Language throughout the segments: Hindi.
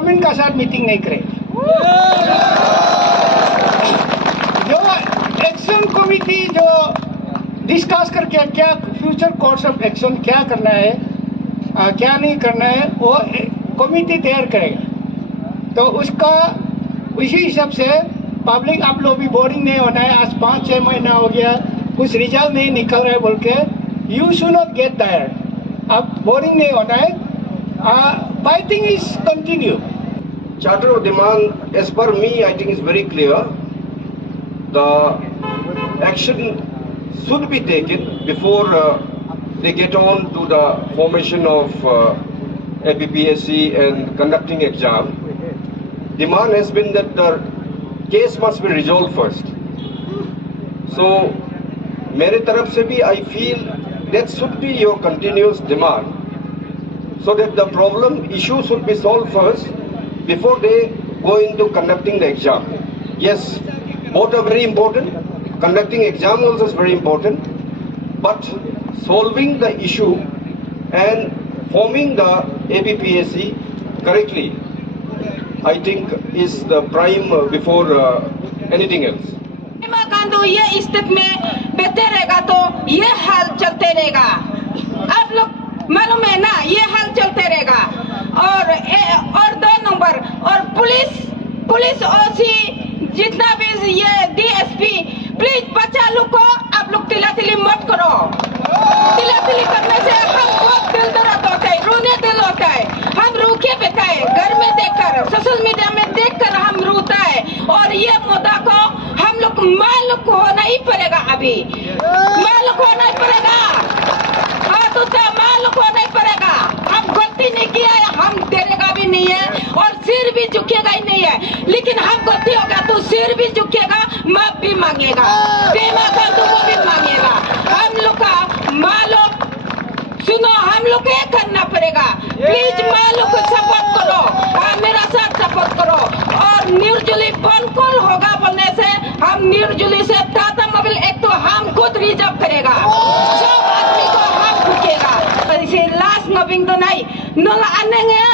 गवर्नमेंट का साथ मीटिंग नहीं करेंगे। जो एक्शन कमेटी जो डिस्कस करके क्या फ्यूचर कोर्स ऑफ एक्शन क्या करना है, क्या नहीं करना है, वो कमेटी तैयार करेगा। तो उसका उसी हिसाब से पब्लिक आप लोग भी बोरिंग नहीं होना है। आज 5-6 महीना हो गया, कुछ रिजल्ट नहीं निकल रहा है बोल के you should not get tired. अब बोरिंग नहीं होना है, fighting is continue. Charter of demand, as per me, I think is very clear. The action should be taken before they get on to the formation of APPSC and conducting exam. Demand has been that the case must be resolved first. So, मेरे तरफ से भी I feel that should be your continuous demand, so that the problem issue should be solved first before they go into conducting the exam. Yes, both are very important. Conducting exam also is very important, but solving the issue and forming the APPSC correctly, I think, is the prime before anything else. ये स्टेप में बैठे रहेगा तो ये हाल चलते रहेगा। आप लोग मालूम है ना, ये हाल चलते रहेगा। और 2 नंबर और पुलिस ओसी जितना भी ये DSP, प्लीज बच्चा लोग को आप लोग तिला-तिली मत करो। तिला-तिली करने से हम बहुत दिल दर्द होता है, रोने दिल होता है। हम रो के बैठा है, घर में देखकर, सोशल मीडिया में देखकर हम रोता है। और ये मुद्दा को हम लोग मालूम होना ही पड़ेगा, अभी मालूम होना ही पड़ेगा। हाँ तो मालूम होना ही पड़ेगा। हम गलती नहीं किया है, हम डरेगा भी नहीं है और सिर भी झुकेगा ही नहीं है। लेकिन हम गलती होगा तो सिर भी झुकेगा, माफ भी मांगेगा, पेमा कर तो वो भी मांगेगा। हम लोग का मालूम सुनो, हम लोग को करना पड़ेगा। प्लीज मालूम को सपोर्ट करो, मेरा साथ सपोर्ट करो। और निर्जुली बनकुल होगा बोलने से हम निर्जुली से टाटा मोबाइल एक तो हम खुद रिजर्व करेगा, सब आदमी को हम पूछेगा। इसे लास्ट नबिंग तो नहीं नोला आनेंगे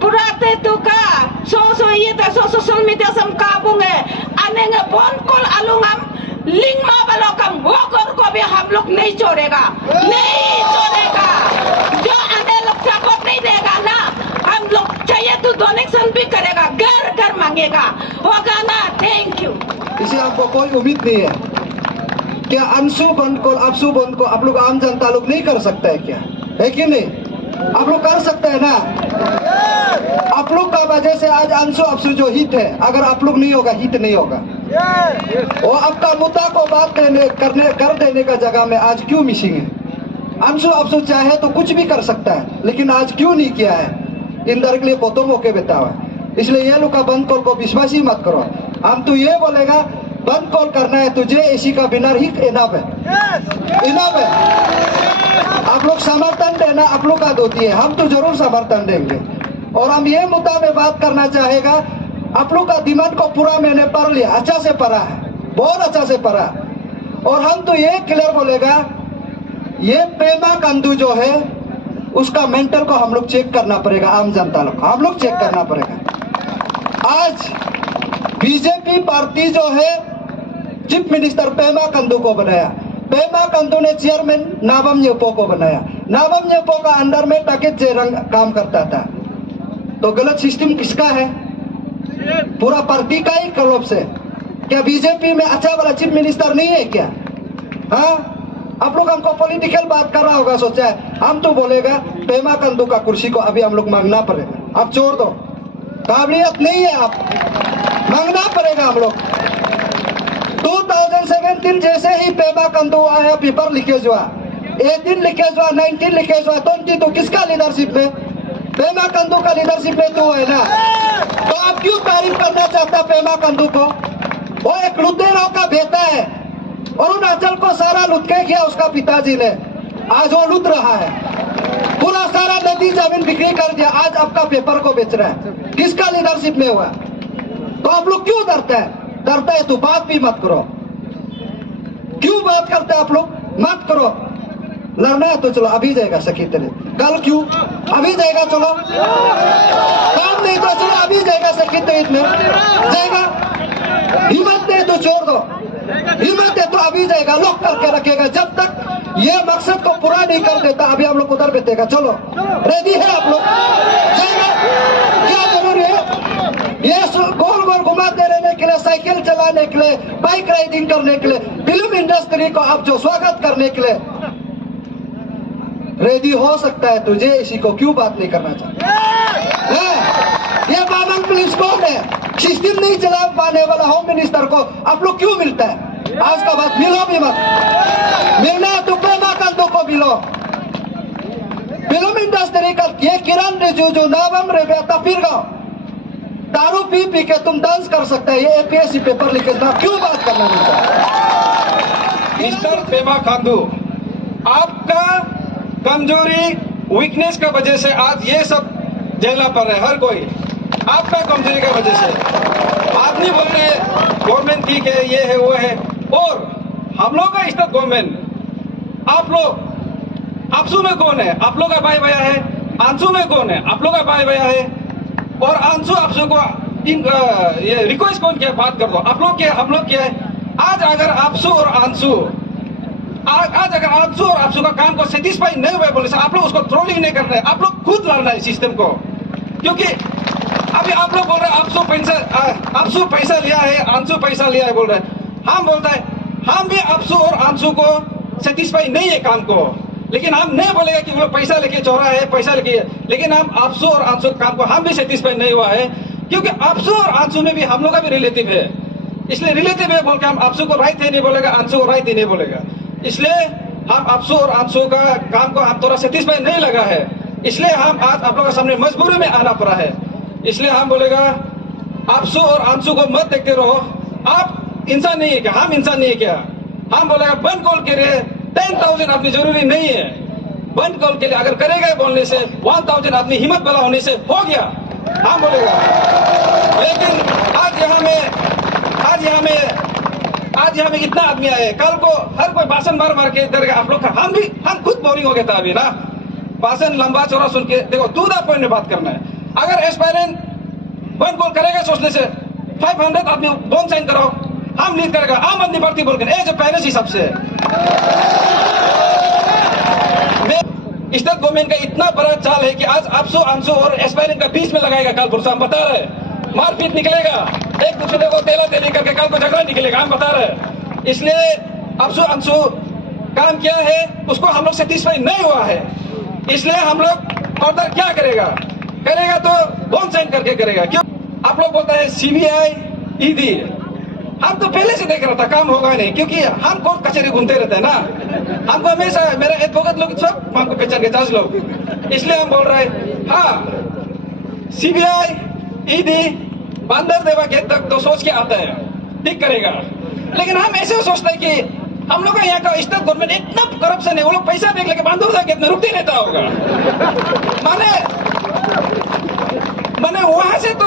पुराते तो का सो ये तो सोशल मीडिया सम काबूंगे आनेंगे बनकुल आलूंगम लिंग मा वालों का वो को भी हम लोग नहीं छोड़ेगा, नहीं छोड़ेगा। जो आने लोग सपोर्ट नहीं देगा ना, हम लोग चाहिए तो डोनेशन भी करेगा, घर घर मांगेगा, होगा ना। Thank you. इसे आपको कोई उम्मीद नहीं है क्या? अंशु बंद को अपशु बंद को आप लोग आम जनता लोग नहीं कर सकते है क्या? है कि नहीं? आप लोग कर सकते हैं ना? आप लोग का वजह से आज अंशु अपशु जो हित है, अगर आप लोग नहीं होगा हित नहीं होगा। वो आपका मुद्दा को बात कर देने का जगह में आज क्यों मिसिंग है? अंशु अपशु चाहे तो कुछ भी कर सकता है, लेकिन आज क्यों नहीं किया है? इनडायरेक्टली बहुत मौके बेता हुआ है। इसलिए ये लोग का बंद कॉल को विश्वास ही मत करो। हम तो ये बोलेगा बंद कॉल करना है तुझे, इसी का बिना ही इनाफ है, इनाफ है। आप लोग समर्थन देना आप लोग का होती है, हम तो जरूर समर्थन देंगे। और हम ये मुद्दा में बात करना चाहेगा, आप लोग का डिमांड को पूरा मैंने पढ़ लिया, अच्छा से पढ़ा है, बहुत अच्छा से पढ़ा। और हम तो ये क्लियर बोलेगा, ये पेमा कंदू जो है उसका मेंटल को हम लोग चेक करना पड़ेगा, आम जनता लोग हम लोग चेक करना पड़ेगा। आज बीजेपी पार्टी जो है चीफ मिनिस्टर पेमा कंदू को बनाया, पेमा कंदू ने चेयरमैन नाबम न्योपो को बनाया, नाबम न्योपो का अंडर में टाकेत जेरंग काम करता था। तो गलत सिस्टम किसका है? पूरा पार्टी का ही कलोब से। क्या बीजेपी में अच्छा वाला चीफ मिनिस्टर नहीं है क्या? हाँ, आप लोग हमको पॉलिटिकल बात कर रहा होगा, सोचा है। हम तो बोलेगा पेमा कंदू का कुर्सी को अभी हम लोग मांगना पड़ेगा, आप छोड़ दो, काबिलियत नहीं है, आप मांगना पड़ेगा हम लोग। 2017 जैसे ही पेमा कंदू आया, पेपर लीकेज हुआ, 18 लीकेज हुआ, 19 लीकेज हुआ, 20 तो किसका लीडरशिप में? पेमा कंदू का लीडरशिप में तो है ना। तो आप क्यों तारीफ करना चाहता पेमा कंदू को? वो एक लुटेरों का बेटा है, अरुणाचल को सारा लुट के किया उसका पिताजी ने, आज वो लुट रहा है, पूरा सारा नदी जमीन बिक्री कर दिया, आज आपका पेपर को बेच रहा है, किसका लीडरशिप में हुआ? तो आप लोग क्यों डरते हैं? डरता है तो बात भी मत करो। क्यों बात करते हैं आप लोग? मत करो। लड़ना है तो चलो अभी जाएगा सेक्रेटरी, कल क्यों अभी जाएगा, चलो काम नहीं तो चलो अभी जाएगा सेक्रेटरी में जाएगा, हिम्मत नहीं तो छोड़ दो, हिम्मत है तो अभी जाएगा, लॉक करके रखेगा जब तक ये मकसद को पूरा नहीं कर देता। अभी हम लोग उधर बैठेगा, चलो रेडी है आप लोग, जाएगा क्या जरूरी है ये गोल गोल घुमाते रहने के लिए, साइकिल चलाने के लिए, बाइक राइडिंग करने के लिए, फिल्म इंडस्ट्री को आप जो स्वागत करने के लिए रेडी हो सकता है तुझे, इसी को क्यों बात नहीं करना चाहते? ये बामंग पुलिस कौन है? सिस्टम नहीं चला पाने वाला होम मिनिस्टर को आप लोग क्यों मिलता है? आज का बात मिलो भी मत, मिलना है तो पेमा कंदों को मिलो। फिल्म इंडस्ट्री का ये किरण रिजिजू जो नावम रेबेता फिरगांव दारू पी पी के तुम डांस कर सकते हैं, ये एपीएससी पेपर लिखे क्यों बात करना नहीं चाहते? मिस्टर पेमा खांडू, आपका कमजोरी वीकनेस का वजह से आज ये सब झेलना पड़ रहा है हर कोई, आपका कमजोरी का वजह से। आदमी बोल रहे गवर्नमेंट ठीक है, ये है वो है, और हम लोग का स्टेट गवर्नमेंट, आप लोग आपसू में कौन है? आप लोग का भाई भैया है। आंसू में कौन है? आप लोग का भाई भैया है। और आंसू आपसू को ये रिक्वेस्ट कौन किया? बात कर दो। आप लोग क्या, हम लोग क्या है? आज अगर आपसू और आंसू आज अगर आंसू और आपसू का काम को सेटिस्फाई नहीं हुए बोले, आप लोग उसको ट्रोलिंग नहीं करना है, आप लोग खुद लड़ना है सिस्टम को। क्योंकि अभी आप लोग बोल रहे हैं आपसू पैसा लिया है, आंसू पैसा लिया है बोल रहे हैं। हम बोलता है हम भी आपसू और आंसू को सेटिस्फाई नहीं है काम को, लेकिन हम नहीं बोलेगा कि वो लोग पैसा लेके चोरा है, पैसा लेके, लेकिन हम आपसू और आंसू काम को हम भी सेटिस्फाई नहीं हुआ है, क्योंकि आपसू और आंसू में भी हम लोग का भी रिलेटिव है। इसलिए रिलेटिव है बोल के हम आपसू को राइट है नहीं बोलेगा, आंसू को राइट ही नहीं बोलेगा। इसलिए हम आपसू और आंसू का काम को हम थोड़ा सेटिस्फाई नहीं लगा है, इसलिए हम आज आप लोगों के सामने मजबूरी में आना पड़ा है। इसलिए हम बोलेगा आपसू और आंसू को मत देखते रहो, आप इंसान नहीं है क्या? हम इंसान नहीं है क्या? हम बोलेगा बंद कॉल के लिए 10,000 आदमी जरूरी नहीं है, बंद कॉल के लिए अगर करेगा बोलने से 1,000 आदमी हिम्मत वाला होने से हो गया, हम बोलेगा। लेकिन आज यहाँ में इतना आदमी आए, कल को हर कोई भाषण मार मार के इधर आप लोग हम खुद बोरिंग हो गया था अभी ना, भाषण लंबा चौड़ा सुन के। देखो टू द पॉइंट में बात करना है। अगर एस्पायरेंट बंद कॉल करेगा सोचने से 500 आदमी बॉन्ड साइन कराओ, हम लीड करेगा आम आदमी पार्टी बोल के जो पहले हिसाब से स्टेट गवर्नमेंट का इतना बड़ा चाल है कि आज आपसू आंसू और एस्पायरेंट का बीच में लगाएगा। कल पुरसा हम बता रहे हैं, मारपीट निकलेगा, एक दूसरे को तेला तेली करके कल को झगड़ा निकलेगा, हम बता रहे हैं। इसलिए आपसू आंसू काम किया है, उसको हम लोग सेटिस्फाई नहीं हुआ है, इसलिए हम लोग ऑर्डर क्या करेगा तो बॉन्ड साइन करके करेगा। क्यों आप लोग बोलता है सीबीआई ईडी, हम तो पहले से देख रहा था काम होगा नहीं, क्योंकि हम कोर्ट कचहरी घूमते रहते हैं ना, हमको हमेशा मेरा एडवोकेट लोग सब हमको पहचान के 10 लोग, इसलिए हम बोल रहे हैं हाँ सीबीआई ईडी बंदर देवा गेट तक तो सोच के आता है ठीक करेगा। लेकिन हम ऐसे सोचते हैं कि हम लोग का यहाँ का स्टेट गवर्नमेंट इतना करप्शन है, वो लोग पैसा देख लेके बंदर देवा गेट में रुकते रहता होगा। माने वहां से तो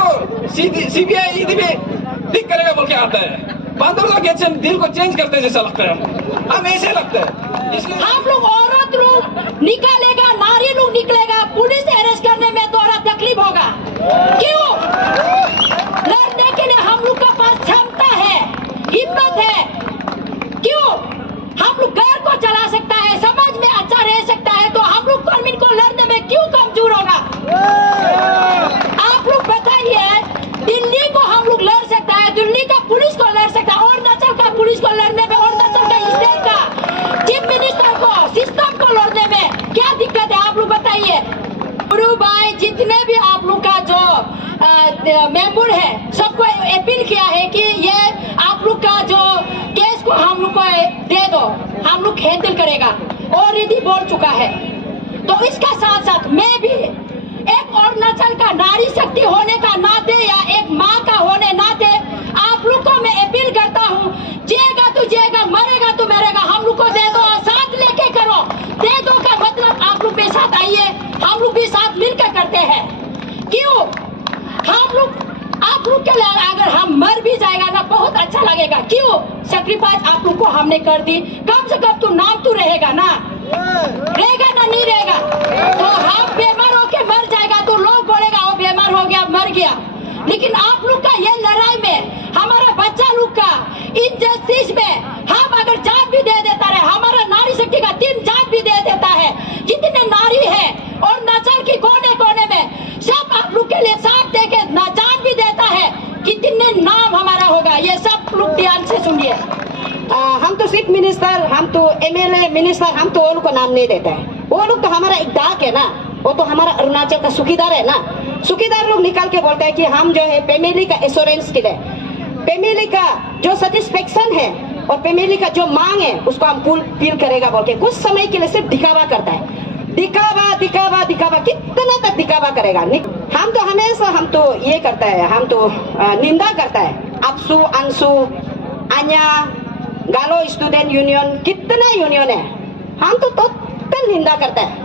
सीबीआई ईडी भी ठीक करेगा बोल के आता है, बंदर गेट से दिल को चेंज करते जैसा लगता है, हम ऐसे लगता है। इसलिए आप लोग औरत लोग निकालेगा, नारी लोग निकलेगा, पुलिस अरेस्ट करने में थोड़ा तकलीफ होगा। क्यों? लड़ने के लिए हम लोग का पास क्षमता है, हिम्मत है। क्यों? हम लोग घर को चला सकता है, समाज में अच्छा रह सकता है, तो हम लोग गवर्नमेंट को लड़ने में क्यों कमजोर होगा? आप लोग बताइए, दिल्ली को हम लोग लड़ सकता है, दिल्ली का पुलिस को लड़ सकता है, अरुणाचल का पुलिस को लड़ने में, अरुणाचल का स्टेट का चीफ मिनिस्टर को, सिस्टम को लड़ने में क्या दिक्कत है? आप लोग बताइए। गुरु भाई जितने भी आप लोग का जो मेंबर है, सबको अपील किया है कि ये आप लोग का जो केस को हम लोग को दे दो, हम लोग हैंडल करेगा, ऑलरेडी बोल चुका है। तो इसका साथ साथ मैं भी एक अरुणाचल का नारी शक्ति होने का नाते या एक माँ का होने नाते आप लोग को मैं अपील करता हूँ, जिएगा तो जिएगा, मरेगा तो मरेगा, हम लोग को दे दो, साथ लेके करो। दे दो का मतलब आप लोग भी साथ आइए, हम लोग भी साथ मिलकर करते हैं। क्यों? हम लोग आप लोग के लिए अगर हम मर भी जाएगा ना, बहुत अच्छा लगेगा। क्यों? सेक्रीफाइस आप लोग को हमने कर दी, कम से कम तो नाम तो रहेगा ना। रहेगा ना नहीं रहेगा? तो हम बीमार होके मर जाएगा तो लोग बोलेगा वो बीमार हो गया, मर गया। लेकिन आप लोग का ये लड़ाई में हमारा बच्चा लोग का इनजस्टिस में हम अगर जान भी दे देता है, हमारा नारी शक्ति का टीम जान भी दे देता है, जितने नारी है और नचल की कोने कोने में सब आप लोग के लिए साथ देके ना जान भी देता है, कितने नाम हमारा होगा। ये सब लोग ध्यान से सुनिए। हम तो चीफ मिनिस्टर, हम तो एमएलए मिनिस्टर, हम तो वो लोग को नाम नहीं देते हैं। वो लोग तो हमारा एक डाक है ना, वो तो हमारा अरुणाचल का सुखीदार है ना। सुखीदार लोग निकाल के बोलते हैं कि हम जो है फैमिली का एश्योरेंस के लिए, फैमिली का जो सेटिस्फेक्शन है और फैमिली का जो मांग है उसको हम फुलफिल करेगा बोल के कुछ समय के लिए सिर्फ दिखावा करता है। दिखावा दिखावा दिखावा, कितना तक दिखावा करेगा? हम तो हमेशा हम तो ये करता है, हम तो निंदा करता है। अपसू, अंशु, अन्या, गालो स्टूडेंट यूनियन, कितना यूनियन है, हम तो टोटल निंदा करता है।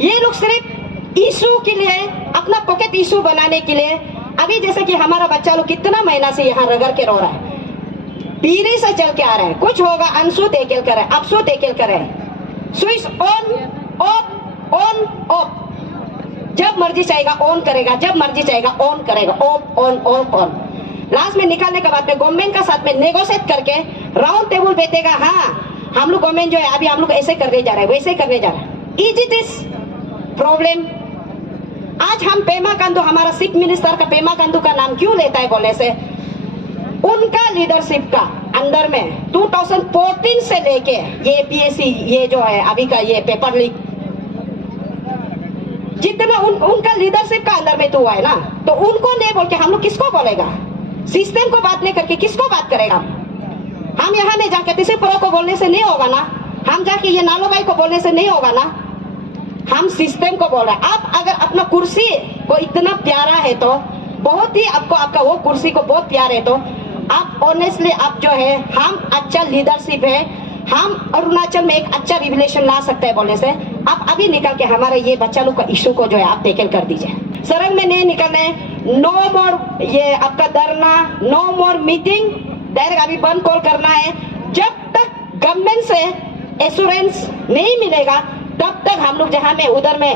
ये लोग सिर्फ इशू के लिए, अपना पॉकेट इशू बनाने के लिए, अभी जैसे कि हमारा बच्चा लोग कितना महीना से यहाँ रगड़ के रो रहा है, पीढ़ी से चल के आ रहा है, कुछ होगा अंशु देखेल करे, अपसू देखेल करे, switch on off on off, जब मर्जी चाहेगा ऑन करेगा, जब मर्जी चाहेगा ऑन करेगा, of on off on. Last में निकालने के बाद में गवर्नमेंट का साथ में नेगोशिएट करके राउंड टेबल बैठेगा। हाँ, हम लोग गवर्नमेंट जो है अभी हम लोग ऐसे करने जा रहे हैं, वैसे करने जा रहे हैं। Is it is problem? आज हम पेमा खांडू, हमारा चीफ मिनिस्टर का पेमा खांडू का नाम क्यों लेता है बोलने से, उनका लीडरशिप का अंदर में 2014 से लेके ये पीएससी, ये जो है अभी का ये पेपर लीक, जितना उनका लीडरशिप का अंदर में तो हुआ है ना, तो उनको नहीं बोल के हम लोग किसको बोलेगा? सिस्टम को बात नहीं करके किसको बात करेगा? हम यहाँ में जाके त्रिपुरा को बोलने से नहीं होगा ना, हम जाके ये नालो भाई को बोलने से नहीं होगा ना, हम सिस्टम को बोल रहे हैं। आप अगर अपना कुर्सी को इतना प्यारा है तो, बहुत ही आपको आपका वो कुर्सी को बहुत प्यार है तो आप ऑनेस्टली आप जो है, हम अच्छा लीडरशिप है, हम अरुणाचल में एक अच्छा रिवलेशन ला सकते हैं बोलने से, आप अभी निकल के हमारे ये बच्चा लोग का इशू को जो है आप टेकल कर दीजिए। सरंग में नहीं निकलना है, नो मोर ये आपका धरना, नो मोर मीटिंग, डायरेक्ट अभी बंद कॉल करना है। जब तक गवर्नमेंट से एश्योरेंस नहीं मिलेगा तब तक हम लोग जहाँ में उधर में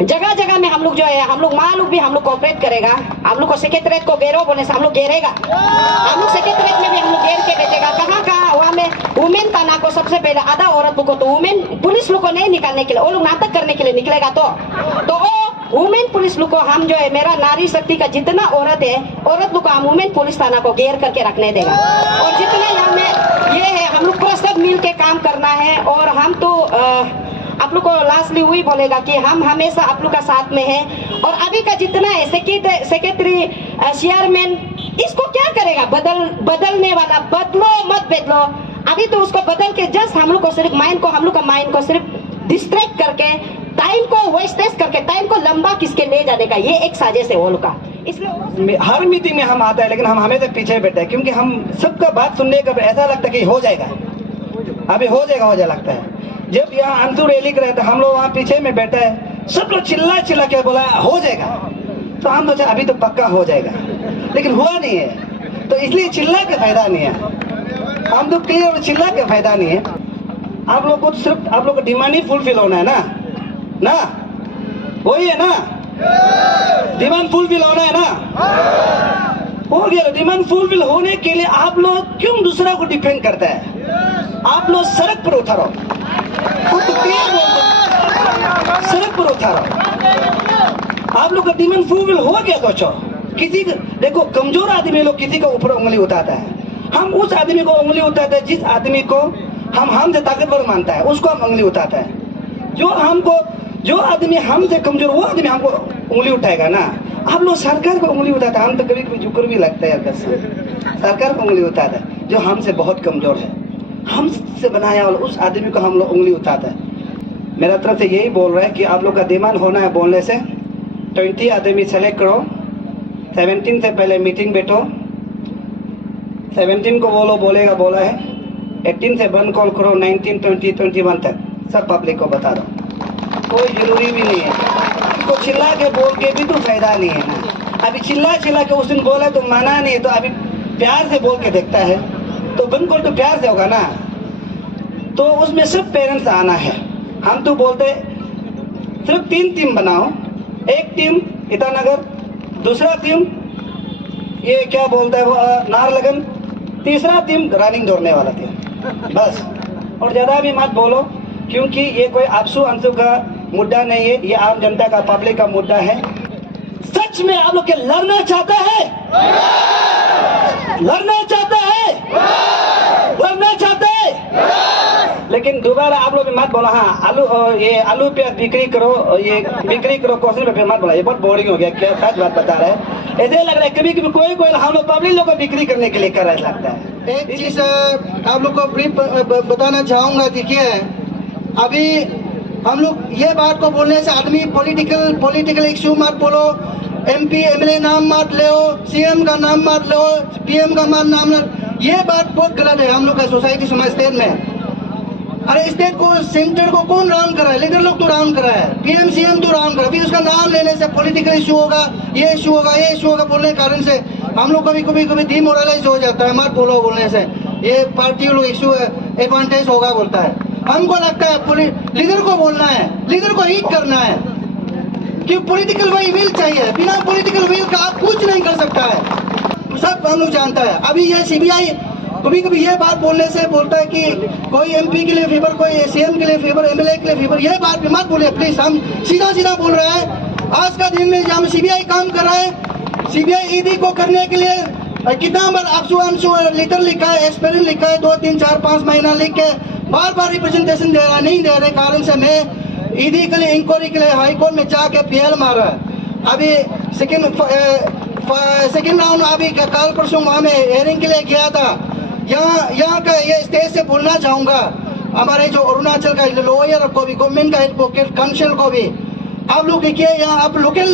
जगह जगह में हम लोग जो है, हम लोग माँ लोग भी हम लोग कोऑपरेट करेगा। हम लोग को सेक्रेटरीट को घेरो बोलने से हम लोग घेरेगा, हम लोग सेक्रेटरीट में भी हम लोग घेर के भेजेगा। कहाँ वहाँ में वुमेन थाना को सबसे पहले आधा औरत लोग को तो वुमेन पुलिस लोग को नहीं निकालने के लिए, वो लोग नाटक करने के लिए निकलेगा तो वो वुमेन पुलिस लोग को हम जो है, मेरा नारी शक्ति का जितना औरत है, औरत लोग को हम वुमेन पुलिस थाना को घेर करके रखने देगा। और जितना यहाँ में ये है, हम लोग पूरा सब मिल के काम करना है। और हम तो आप लोग को लास्टली वही बोलेगा कि हम हमेशा आप लोग का साथ में है। और अभी का जितना है सेक्रेटरी चेयरमैन, इसको क्या करेगा? बदलने वाला, बदलो मत बदलो, अभी तो उसको बदल के जस्ट हम लोग को सिर्फ हम लोग का माइंड को सिर्फ डिस्ट्रैक्ट करके, टाइम को वेस्टेज करके, टाइम को लंबा किसके ले जाने का ये एक साजिश है वो लोग का। इसलिए हर मीटिंग में हम आता है, लेकिन हम हमेशा पीछे बैठे हैं, क्योंकि हम सबका बात सुनने का ऐसा लगता है कि हो जाएगा, अभी हो जाएगा लगता है। जब यहाँ अंशु रैली कर रहे थे, हम लोग वहाँ पीछे में बैठे हैं, सब लोग चिल्ला के बोला हो जाएगा, तो हम सोचे अभी तो पक्का हो जाएगा, लेकिन हुआ नहीं है। तो इसलिए चिल्ला के फायदा नहीं है, हम तो क्लियर, चिल्ला के फायदा नहीं है। आप लोग को सिर्फ आप लोग का डिमांड ही फुलफिल होना है ना वही है ना, डिमांड फुलफिल होना है ना, हो गया। डिमांड फुलफिल होने के लिए आप लोग क्यों दूसरा को डिफेंड करते हैं? आप लोग सड़क पर उतारो, सड़क पर उतारो। आप लोग का डिमांड फुलफिल हो गया तो किसी देखो, कमजोर आदमी लोग किसी का ऊपर उंगली उठाता है, हम उस आदमी को उंगली उठाते हैं जिस आदमी को हमसे ताकतवर मानता है, उसको हम उंगली उठाते हैं। जो आदमी हमसे कमजोर, वो आदमी हमको उंगली उठाएगा ना। आप लोग सरकार को उंगली उठाते हैं, हम तो कभी कभी जुकर भी लगता है, सरकार को उंगली उठाता है जो हमसे बहुत कमजोर है, हमसे बनाया वाला उस आदमी को हम लोग उंगली उठाते हैं। मेरा तरफ से यही बोल रहा है कि आप लोग का डिमांड होना है बोलने से 20 आदमी सेलेक्ट करो, 17 से पहले मीटिंग बैठो, 17 को वो लोग बोला है, 18 से बंद कॉल करो, 19, 20, 21 तक सब पब्लिक को बता दो, कोई जरूरी भी नहीं है। इसको चिल्ला के बोल के भी तो फायदा नहीं है ना। अभी चिल्ला के उस दिन बोला तो माना नहीं है, तो अभी प्यार से बोल के देखता है, तो बंद कॉल तो प्यार से होगा ना। तो उसमें सिर्फ पेरेंट्स आना है। हम तो बोलते सिर्फ 3 टीम बनाओ, एक टीम ईटानगर, दूसरा टीम ये क्या बोलता है वो नाहरलगुन, तीसरा टीम रनिंग दौड़ने वाला टीम, बस। और ज़्यादा भी मत बोलो, क्योंकि ये कोई आपसू अंसू का मुद्दा नहीं है, ये आम जनता का, पब्लिक का मुद्दा है। सच में आप लोग के लड़ना चाहते हैं? लड़ना चाहते हैं? लड़ना चाहते हैं? लेकिन दोबारा आप लोग भी मत बोला हाँ आलू प्याज बिक्री करो, ये बिक्री करो, क्वेश्चन पे मत बोला, ये बहुत बोरिंग हो गया। क्या सच बात बता रहे हैं, ऐसे लग रहा है कभी कभी कोई हम लोग पब्लिक लोग को बिक्री करने के लिए कर रहा लगता है। एक चीज आप लोग को ब्रीफ बताना चाहूंगा। देखिए, अभी हम लोग ये बात को बोलने से आदमी पॉलिटिकल इश्यू मत बोलो, MP MLA नाम मत लो, CM का नाम मत लो, PM का नाम लो, ये बात बहुत गलत है हम लोग का सोसाइटी समाज स्टेट में। अरे स्टेट को, सेंटर को कौन राउंड कर रहा है? लीडर लोग तो राउंड कर रहा है, PM CM तो राउंड कर रहा है। फिर उसका नाम लेने से पॉलिटिकल इशू होगा, ये इशू होगा, ये इशू होगा बोलने के कारण से हम लोग कभी डिमोरलाइज हो जाता है। मत बोलो बोलने से, ये पार्टी लोग इशू है, एडवांटेज होगा बोलता है। हमको लगता है लीडर को बोलना है, लीडर को हीट करना है, कि पॉलिटिकल विल चाहिए। बिना पॉलिटिकल विल का आप कुछ नहीं कर सकता है, सब हम लोग जानता है। अभी ये CBI कभी ये बात बोलने से बोलता है कि कोई MP के लिए फेवर, कोई CM के लिए फेवर, MLA के लिए फेवर, ये बात मत बोलिए प्लीज। हम सीधा बोल रहे हैं, आज का दिन में हम CBI काम कर रहा है, CBI ED को करने के लिए कितना बार आपसू लेटर लिखा है, एक्सपेरिमेंट लिखा है, 2, 3, 4, 5 महीना लिख के बार रिप्रेजेंटेशन दे रहा नहीं दे रहे कारण से मैं ED के लिए इंक्वायरी के लिए हाई कोर्ट में जाके PL मारा। अभी सेकेंड राउंड अभी कल परसों वहाँ में हेयरिंग के लिए गया था। यहाँ का ये स्टेज से बोलना चाहूँगा, हमारे जो अरुणाचल का लॉयर को भी, गवर्नमेंट का एडवोकेट काउंसिल को भी, आप लोग देखिए यहाँ आप लोकल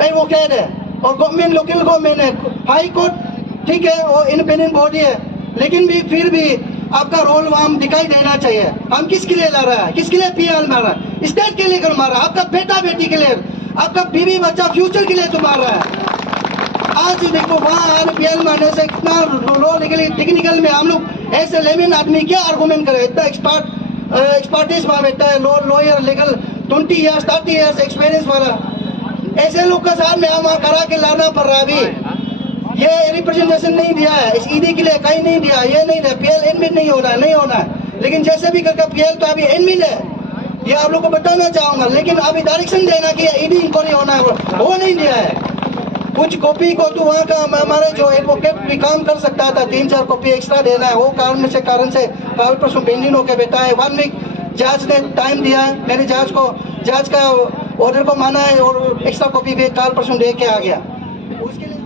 एडवोकेट है और गवर्नमेंट लोकल गवर्नमेंट है, हाई कोर्ट ठीक है वो इंडिपेंडेंट बॉडी है, लेकिन भी फिर भी आपका रोल वहाँ दिखाई देना चाहिए। हम किसके लिए लड़ रहा है, किसके लिए PL मार रहा है? स्टेट के लिए मार रहा है, आपका बेटा बेटी के लिए, आपका बीवी बच्चा फ्यूचर के लिए तो मार रहा है। आज देखो वहाँ PL मारने से कितना लो टेक्निकल में हम लोग ऐसे लेमन आदमी क्या आर्गूमेंट करे, इतना एक्सपर्टीज वहाँ बैठा है, lawyer legal 20 years 30 years experience वाला, ऐसे लोग का साथ में हम वहाँ करा के लाना पड़ रहा है। अभी ये रिप्रेजेंटेशन नहीं दिया है, इस ED के लिए कहीं नहीं दिया, ये नहीं दिया, PL एडमिट नहीं होना है, लेकिन जैसे भी करके PL तो अभी एडमिट है, ये आप लोग को बताना चाहूंगा। लेकिन अभी डायरेक्शन देना कि ED इंक्वायरी होना है वो नहीं दिया है। कुछ कॉपी को तो वहाँ का हमारे जो एडवोकेट भी काम कर सकता था, 3-4 कॉपी एक्स्ट्रा देना है, वो कारण से कल परसों पेंडिंग होकर बैठा है। 1 वीक जज ने टाइम दिया है, मैंने जज का ऑर्डर को माना है और एक्स्ट्रा कॉपी भी कल परसों दे के आ गया। उसके लिए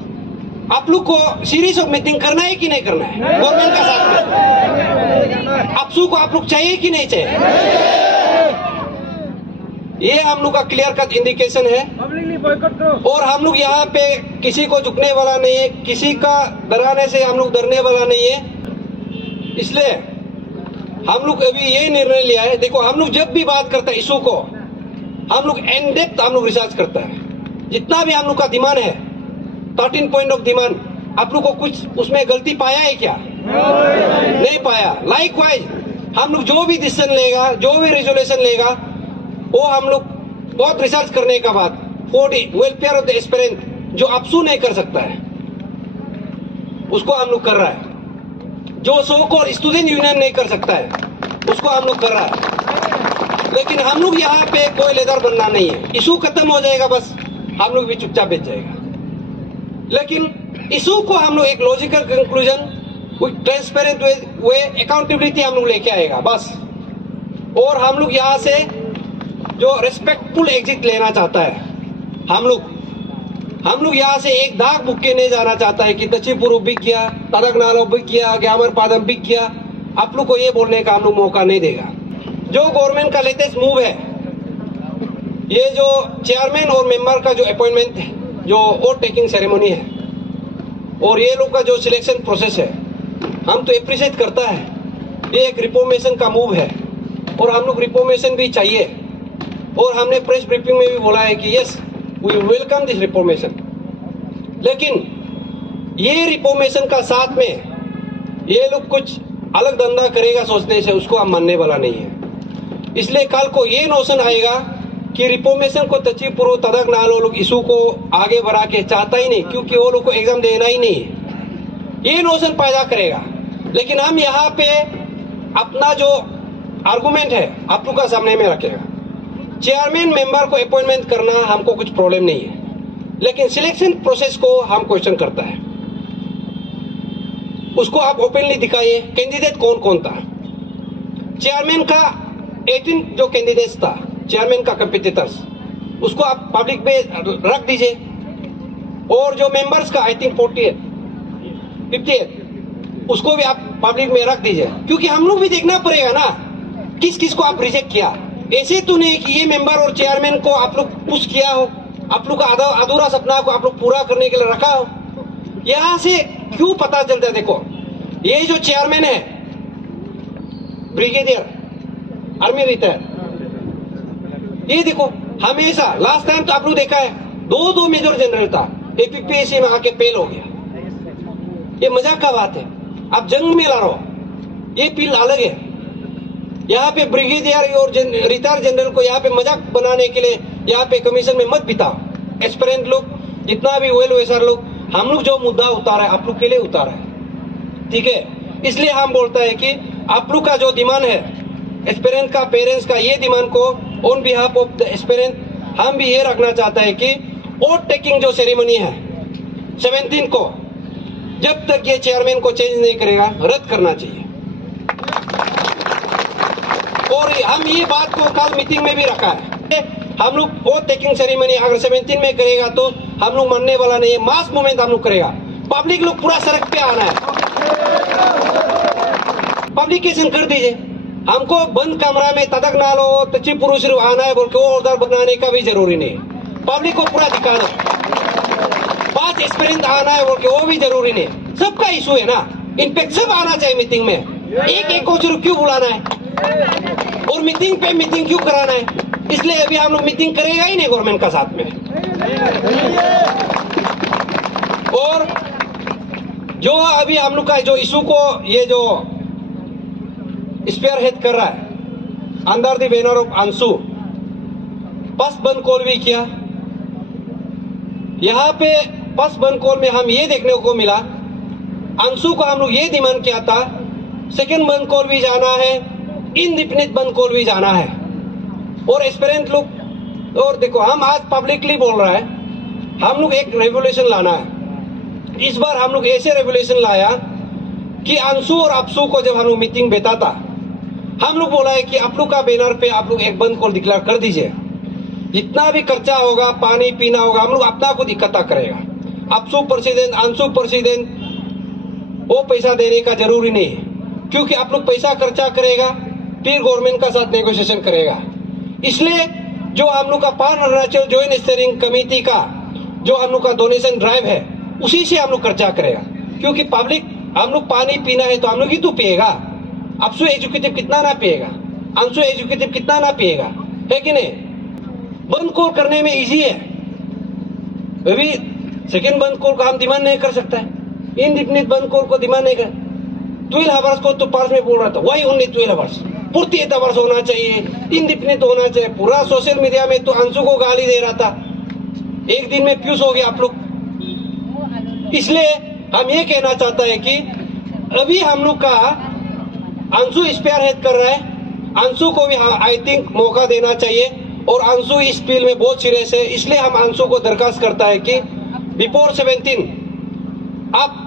आप लोग को सीरीज ऑफ मीटिंग करना है कि नहीं करना है गवर्नमेंट का साथ में? आपसू को आप लोग चाहिए कि नहीं चाहिए? ये हम लोग का क्लियर कट इंडिकेशन है और हम लोग यहाँ पे किसी को झुकने वाला नहीं है, किसी का डराने से हम लोग डरने वाला नहीं है। इसलिए हम लोग अभी ये निर्णय लिया है, देखो हम लोग जब भी बात करते हैं इशू को, हम लोग इन डेप्थ हम लोग रिसर्च करते हैं। जितना भी हम लोग का डिमांड है, 13 पॉइंट ऑफ डिमांड, आप लोग को कुछ उसमें गलती पाया है क्या? नहीं पाया। लाइकवाइज हम लोग जो भी डिसीजन लेगा, जो भी रेजोल्यूशन लेगा, वो हम लोग बहुत रिसर्च करने के बाद for the welfare of the aspirant, जो आपसू नहीं कर सकता है उसको हम लोग कर रहा है, जो सो कॉल्ड स्टूडेंट यूनियन नहीं कर सकता है उसको हम लोग कर रहा है। लेकिन हम लोग यहाँ पे कोई लीडर बनना नहीं है, इशू खत्म हो जाएगा बस हम लोग भी चुपचाप बैठ जाएगा। लेकिन इशू को हम लोग एक लॉजिकल कंक्लूजन, ट्रांसपेरेंट वे, अकाउंटेबिलिटी हम लोग लेके आएगा बस। और हम लोग यहाँ से जो रेस्पेक्टफुल एग्जिट लेना चाहता है, हम लोग यहाँ से एक दाग बुक के नहीं जाना चाहता है कि तचिपुरु बिक गया, तदक नालो बिक गया, ग्यामर पादम बिक गया। आप लोग को ये बोलने का हम लोग मौका नहीं देगा। जो गवर्नमेंट का लेटेस्ट मूव है, ये जो चेयरमैन और मेंबर का जो अपॉइंटमेंट है, जो वोट टेकिंग सेरेमनी है और ये लोग का जो सिलेक्शन प्रोसेस है, हम तो अप्रिशिएट करता है। ये एक रिफॉर्मेशन का मूव है और हम लोग रिफॉर्मेशन भी चाहिए और हमने प्रेस ब्रीफिंग में भी बोला है कि yes we welcome this reformation. लेकिन ये रिफॉर्मेशन का साथ में ये लोग कुछ अलग धंधा करेगा सोचने से, उसको हम मानने वाला नहीं है। इसलिए कल को ये नोशन आएगा कि रिफॉर्मेशन को तची पूर्व तदक नालो लोग इशू को आगे बढ़ा के चाहता ही नहीं, क्योंकि वो लोग को एग्जाम देना ही नहीं है, ये नोशन पैदा करेगा। लेकिन हम यहाँ पे अपना जो आर्गुमेंट है आप लोग का सामने में रखेगा। चेयरमैन मेंबर को अपॉइंटमेंट करना हमको कुछ प्रॉब्लम नहीं है, लेकिन सिलेक्शन प्रोसेस को हम क्वेश्चन करता है। उसको आप ओपनली दिखाइए कैंडिडेट कौन कौन था। चेयरमैन का 18 जो कैंडिडेट्स था, चेयरमैन का कंपिटिटर्स, उसको आप पब्लिक में रख दीजिए। और जो मेंबर्स का आई थिंक 58 उसको भी आप पब्लिक में रख दीजिए, क्योंकि हम लोग भी देखना पड़ेगा ना किस किस को आप रिजेक्ट किया। ऐसे तो नहीं कि ये मेंबर और चेयरमैन को आप लोग पुश किया हो, आप लोग का अधूरा सपना को आप लोग पूरा करने के लिए रखा हो। यहाँ से क्यों पता चलता है, देखो ये जो चेयरमैन है ब्रिगेडियर आर्मी रिटायर, ये देखो हमेशा लास्ट टाइम तो आप लोग देखा है दो मेजर जनरल था, एपीपीएससी में आके फेल हो गया। ये मजाक का बात है, आप जंग में लड़ो, ये फील्ड अलग है। यहाँ पे ब्रिगेडियर और रिटायर जनरल को यहाँ पे मजाक बनाने के लिए यहाँ पे कमीशन में मत बिताओ। एस्पिरेंट लोग जितना भी वेल वेसर लोग, हम लोग जो मुद्दा उतारा है आप लोग के लिए उतारा है, ठीक है। इसलिए हम बोलता है कि आप लोग का जो डिमांड है एस्पिरेंट का, पेरेंट्स का, ये डिमांड को on behalf of the aspirant हम भी ये रखना चाहता है कि वोट टेकिंग जो सेरेमनी है 17 को, जब तक ये चेयरमैन को चेंज नहीं करेगा रद्द करना चाहिए। और हम ये बात को कल मीटिंग में भी रखा है, हम लोग वोट टेकिंग सेरेमनी अगर 17 में करेगा तो हम लोग मानने वाला नहीं है। मास मूवमेंट हम लोग करेगा, पब्लिक लोग पूरा सड़क पे आना है। पब्लिकेशन कर दीजिए, हमको बंद कमरा में तदक ना लो तची पुरुष आना है बोल के वो ऑर्डर बनाने का भी जरूरी नहीं, पब्लिक को पूरा दिखाना। 5 एक्सपीरियंस आना है बोल के वो भी जरूरी नहीं, सबका इशू है ना। इनफेक्ट सब आना चाहिए मीटिंग में, एक को सिर्फ क्यों बुलाना है और मीटिंग पे मीटिंग क्यों कराना है। इसलिए अभी हम लोग मीटिंग करेगा ही नहीं गवर्नमेंट का साथ में। और जो अभी हम लोग का जो इशू को ये जो स्पेयर हेड कर रहा है under the banner of Anshu, बस बंद कॉल भी किया। यहाँ पे बस बंद कॉल में हम ये देखने को मिला, अंशु को हम लोग ये डिमांड किया था सेकेंड बंद कॉल भी जाना है, इंडिपेंडेंट बंद कॉल भी जाना है। और एस्पिरेंट लोग, और देखो हम आज पब्लिकली बोल रहा है हम लोग एक रेगुलेशन लाना है। इस बार हम लोग ऐसे रेगुलेशन लाया कि अंशु और अपसू को जब हम लोग मीटिंग बैठा था हम लोग बोला है कि आप लोग का बैनर पे आप लोग एक बंद कॉल डिक्लेयर कर दीजिए, जितना भी खर्चा होगा पानी पीना होगा हम लोग अपना खुद इकट्ठा करेगा। अपसू प्रेसिडेंट अंशु प्रेसिडेंट वो पैसा देने का जरूरी नहीं है, क्योंकि आप लोग पैसा खर्चा करेगा फिर गवर्नमेंट का साथ नेगोशिएशन करेगा। इसलिए जो हम लोग का पान अरुणाचल ज्वाइंट स्टीयरिंग कमेटी का जो हम लोग का डोनेशन ड्राइव है उसी से हम लोग खर्चा करेगा, क्योंकि पब्लिक हम लोग पानी पीना है तो हम लोग ही तो पिएगा। अपसू एजुकेटिव कितना ना पिएगा, अंशु एजुकेटिव कितना ना पिएगा, है कि नहीं। बंद कॉल करने में इजी है, अभी सेकेंड बंद कॉल को हम डिमांड नहीं कर सकता है, इंडिपेंडेंट बंद कॉल को डिमांड नहीं कर। 12 आवर्स को तो पास में बोल रहा था, वही ओनली 12 आवर्स, पूर्ति 8 आवर्स होना चाहिए, इंडिपेंडेंट होना चाहिए। पूरा सोशल मीडिया में तो अंशु को गाली दे रहा था, एक दिन में फ्यूज हो गया आप लोग। इसलिए हम ये कहना चाहता है कि अभी हम लोग का अंशु स्पेयर हेड कर रहा है, अंशु को भी आई थिंक मौका देना चाहिए। और अंशु इस फील्ड में बहुत सीरियस है, इसलिए हम अंशु को दरखास्त करता है कि बिफोर 17 आप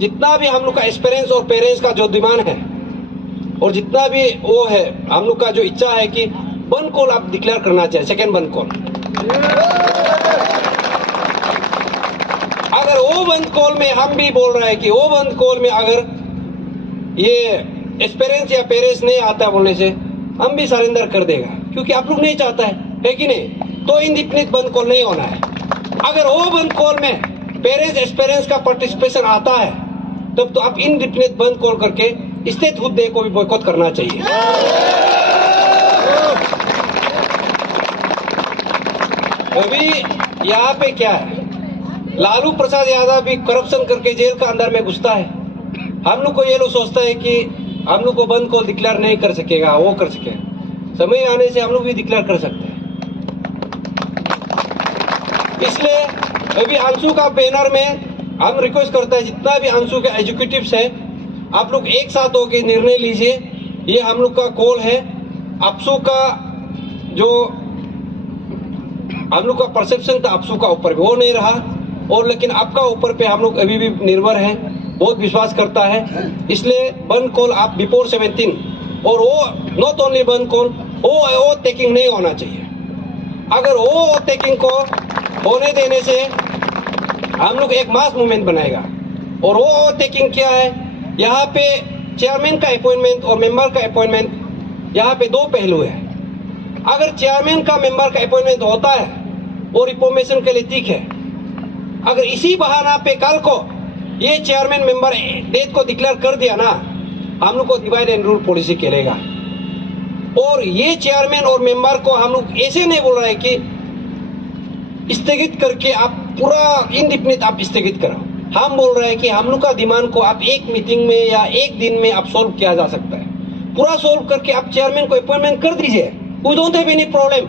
जितना भी हम लोग का एक्सपीरियंस और पेरेंट्स का जो डिमांड है और जितना भी वो है हम लोग का जो इच्छा है कि बंद कॉल आप डिक्लेयर करना चाहिए, सेकेंड बंद कॉल। अगर वो बंद कॉल में हम भी बोल रहे हैं कि वो बंद कॉल में अगर ये एक्सपीरियंस या पेरेंट्स नहीं आता बोलने से हम भी सरेंडर कर देगा, क्योंकि आप लोग नहीं चाहता है कि नहीं, तो इंडिपेंडेंट बंद कॉल नहीं होना है। अगर वो बंद कॉल में पेरेंट्स एक्सपीरियंस का पार्टिसिपेशन आता है तब तो आप इंडिपेंडेंट बंद कॉल करके स्टेट हुद्दे को भी बॉयकॉट करना चाहिए। अभी यहाँ पे क्या है, लालू प्रसाद यादव भी करप्शन करके जेल का अंदर में घुसता है। हम लोग को ये लोग सोचता है कि हम लोग को बंद कॉल डिक्लेयर नहीं कर सकेगा, वो कर सकेगा। समय आने से हम लोग भी डिक्लेयर कर सकते हैं। इसलिए अभी अंशु का बैनर में हम रिक्वेस्ट करते हैं, जितना भी अंशु के एग्जीक्यूटिव्स है, आप लोग एक साथ होकर निर्णय लीजिए। ये हम लोग का कॉल है। अंशु का जो हम लोग का परसेप्शन था अंशु का ऊपर वो नहीं रहा, और लेकिन आपका ऊपर पे हम लोग अभी भी निर्भर हैं, बहुत विश्वास करता है। इसलिए बंद कॉल आप बिफोर 17, और वो नॉट ओनली बंद कॉल, वो टेकिंग नहीं होना चाहिए। अगर वो टेकिंग को होने देने से हम लोग एक मास मूवमेंट बनाएगा। और वो टेकिंग क्या है, यहाँ पे चेयरमैन का अपॉइंटमेंट और मेंबर का अपॉइंटमेंट, यहाँ पे दो पहलू है। अगर चेयरमैन का मेंबर का अपॉइंटमेंट होता है वो रिफॉर्मेशन के लिए ठीक है। अगर इसी बहाना पे कल को ये चेयरमैन मेंबर डेट को डिक्लेयर कर दिया ना, हम लोग को डिवाइड एंड रूल पॉलिसी खेलेगा। और ये चेयरमैन और मेंबर को हम लोग ऐसे नहीं बोल रहे कि स्थगित करके आप पूरा इंडिपेंडेंट आप स्थगित करो। हम बोल रहे हैं कि हम लोग का डिमांड को आप एक मीटिंग में या एक दिन में आप सोल्व किया जा सकता है। पूरा सोल्व करके आप चेयरमैन को अपॉइंटमेंट कर दीजिए, we don't have any problem,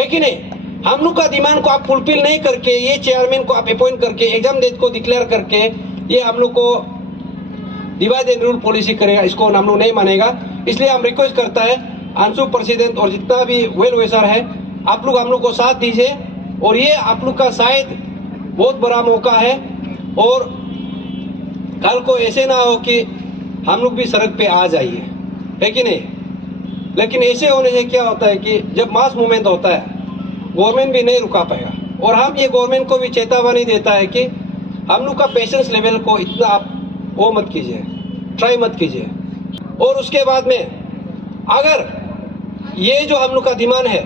है कि नहीं। हम लोग का डिमांड को आप फुलफिल नहीं करके ये चेयरमैन को आप अपॉइंट करके एग्जाम डेट को डिक्लेयर करके ये हम लोग को डिवाइड एंड रूल पॉलिसी करेगा, इसको हम लोग नहीं मानेगा। इसलिए हम रिक्वेस्ट करता है अंशु प्रेसिडेंट और जितना भी वेल विशर है, आप लोग हम लोग को साथ दीजिए। और ये आप लोग का शायद बहुत बड़ा मौका है, और कल को ऐसे ना हो कि हम लोग भी सड़क पे आ जाइए, है कि नहीं। लेकिन ऐसे होने से क्या होता है कि जब मास मूवमेंट होता है गवर्नमेंट भी नहीं रुका पाएगा। और हम ये गवर्नमेंट को भी चेतावनी देता है कि हम लोग का पेशेंस लेवल को इतना आप वो मत कीजिए, ट्राई मत कीजिए। और उसके बाद में अगर ये जो हम लोग का डिमांड है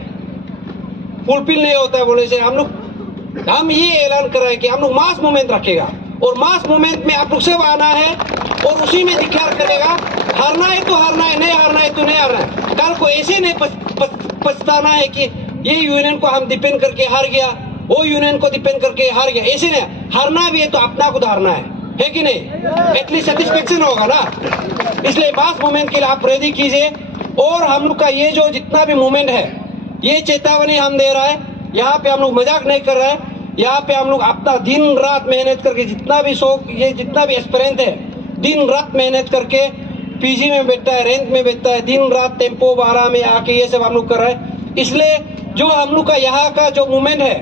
फुलफिल नहीं होता है बोले से हम ये ऐलान कर रहे हैं कि हम लोग मास मूवमेंट रखेगा। और मास मूवमेंट में आप लोग सब आना है और उसी में डिक्लेयर करेगा। हारना है तो हारना है, नहीं हारना है तो नहीं हारना है। कल को ऐसे नहीं पछताना है कि ये यूनियन को हम डिपेंड करके हार गया, वो यूनियन को डिपेंड करके हार गया। ऐसे नहीं, हारना भी है तो अपना खुद हारना है कि नहीं। एटलीस्ट सेटिस्फेक्शन होगा ना। इसलिए मास मूवमेंट के लिए आप रेडी कीजिए। और हम लोग का ये जो जितना भी मूवमेंट है ये चेतावनी हम दे रहा है। यहाँ पे हम लोग मजाक नहीं कर रहे हैं, यहाँ पे हम लोग अपना दिन रात मेहनत करके जितना भी ये जितना भी एस्पिरेंट है दिन रात मेहनत करके पीजी में बैठता है, रेंट में बैठता है, दिन रात टेम्पो 12 में आके ये सब हम लोग कर रहे हैं। इसलिए जो हम लोग का यहाँ का जो मूवमेंट है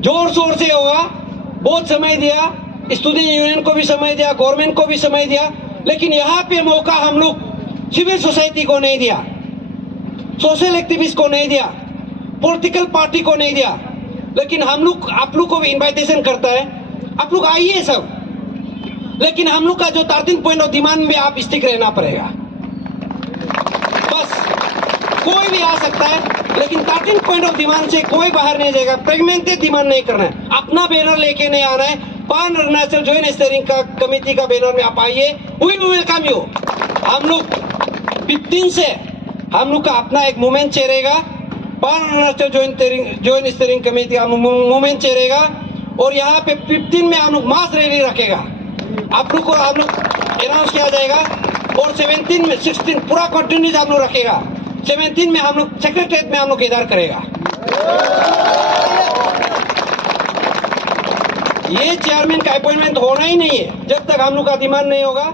जोर शोर से होगा। बहुत समय दिया, स्टूडेंट यूनियन को भी समय दिया, गवर्नमेंट को भी समय दिया, लेकिन यहाँ पे मौका हम लोग सिविल सोसाइटी को नहीं दिया, सोशल एक्टिविस्ट को नहीं दिया, पॉलिटिकल पार्टी को नहीं दिया। लेकिन हम लोग आप लोग को भी इनविटेशन करता है, आप लोग आइए सब। लेकिन हम लोग का जो 13 पॉइंट ऑफ डिमांड में आप स्टिक रहना पड़ेगा। बस कोई भी आ सकता है, लेकिन 13 पॉइंट ऑफ डिमांड से कोई बाहर नहीं जाएगा। फ्रेगमेंटेड डिमांड नहीं करना है, अपना बैनर लेके नहीं आना है। पान अरुणाचल ज्वाइंट स्टीयरिंग का कमेटी का बैनर में आप आइए, वी विल वेलकम यू। हम लोग 15 से हम लोग का अपना एक मूवमेंट चलेगा, पान अरुणाचल ज्वाइंट स्टीयरिंग कमेटी का मूवमेंट चलेगा। और यहाँ पे 15 में हम लोग मास रैली रखेगा, आप लोग को हम लोग अनाउंस किया जाएगा। और 17 में 16 पूरा कंटिन्यूस हम लोग रखेगा। 17 में हम लोग सेक्रेटरीट में हम लोग इधर करेगा। ये चेयरमैन का अपॉइंटमेंट होना ही नहीं है जब तक हम लोग का डिमांड नहीं होगा।